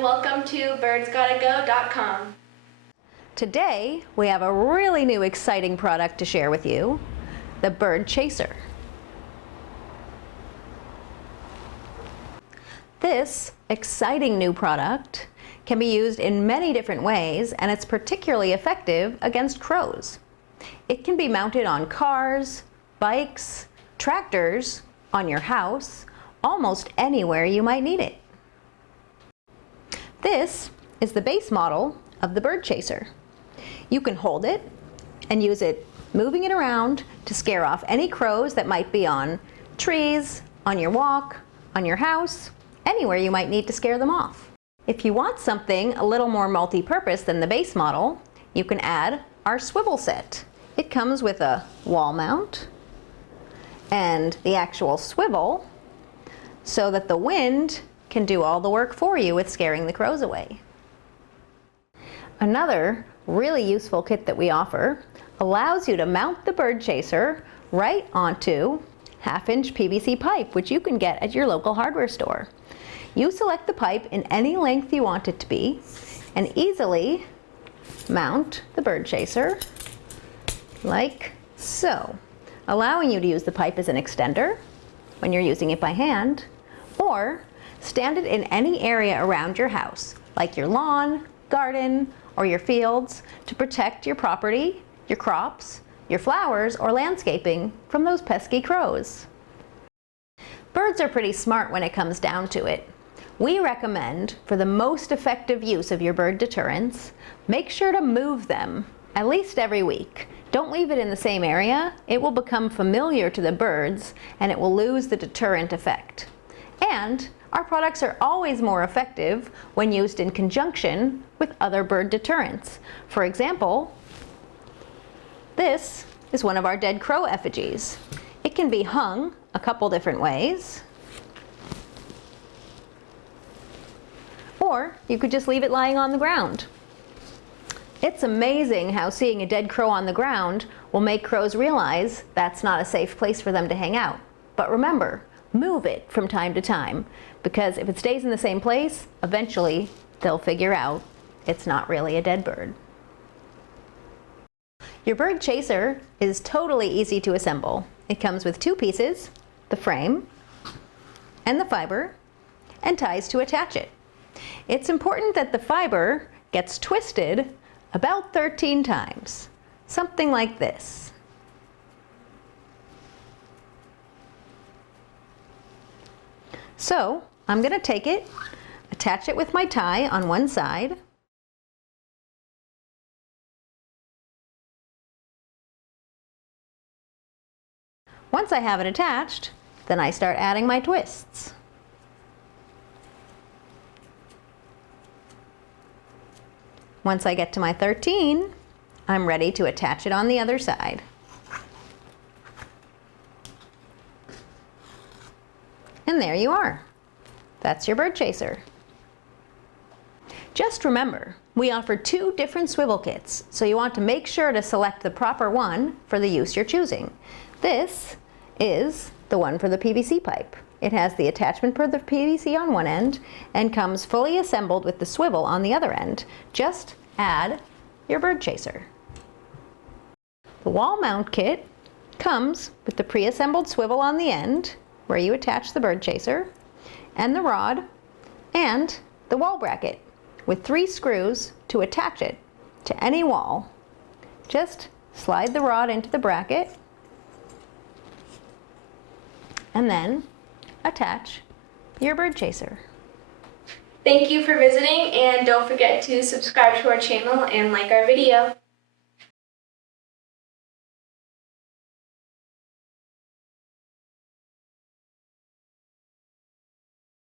and welcome to birdsgottago.com. Today we have a really new exciting product to share with you, the Bird Chaser. This exciting new product can be used in many different ways, and it's particularly effective against crows. It can be mounted on cars, bikes, tractors, on your house, almost anywhere you might need it. This is the base model of the Bird Chaser. You can hold it and use it moving it around to scare off any crows that might be on trees, on your walk, on your house, anywhere you might need to scare them off. If you want something a little more multi-purpose than the base model, you can add our Swivel Set. It comes with a wall mount and the actual swivel so that the wind can do all the work for you with scaring the crows away. Another really useful kit that we offer allows you to mount the Bird Chaser right onto 1/2-inch PVC pipe, which you can get at your local hardware store. You select the pipe in any length you want it to be and easily mount the Bird Chaser like so, allowing you to use the pipe as an extender when you're using it by hand, or stand it in any area around your house, like your lawn, garden, or your fields, to protect your property, your crops, your flowers, or landscaping from those pesky crows. Birds are pretty smart when it comes down to it. We recommend, for the most effective use of your bird deterrents, make sure to move them at least every week. Don't leave it in the same area. It will become familiar to the birds and it will lose the deterrent effect. And our products are always more effective when used in conjunction with other bird deterrents. For example, this is one of our dead crow effigies. It can be hung a couple different ways, or you could just leave it lying on the ground. It's amazing how seeing a dead crow on the ground will make crows realize that's not a safe place for them to hang out. But remember, move it from time to time, because if it stays in the same place, eventually they'll figure out it's not really a dead bird. Your Bird Chaser is totally easy to assemble. It comes with 2 pieces, the frame and the fiber, and ties to attach it. It's important that the fiber gets twisted about 13 times, something like this. So I'm going to take it, attach it with my tie on one side, once I have it attached, then I start adding my twists. Once I get to my 13, I'm ready to attach it on the other side. And there you are. That's your Bird Chaser. Just remember, we offer 2 different swivel kits, so you want to make sure to select the proper one for the use you're choosing. This is the one for the PVC pipe. It has the attachment for the PVC on one end and comes fully assembled with the swivel on the other end. Just add your Bird Chaser. The wall mount kit comes with the pre-assembled swivel on the end where you attach the Bird Chaser, and the rod, and the wall bracket with 3 screws to attach it to any wall. Just slide the rod into the bracket and then attach your Bird Chaser. Thank you for visiting, and don't forget to subscribe to our channel and like our video.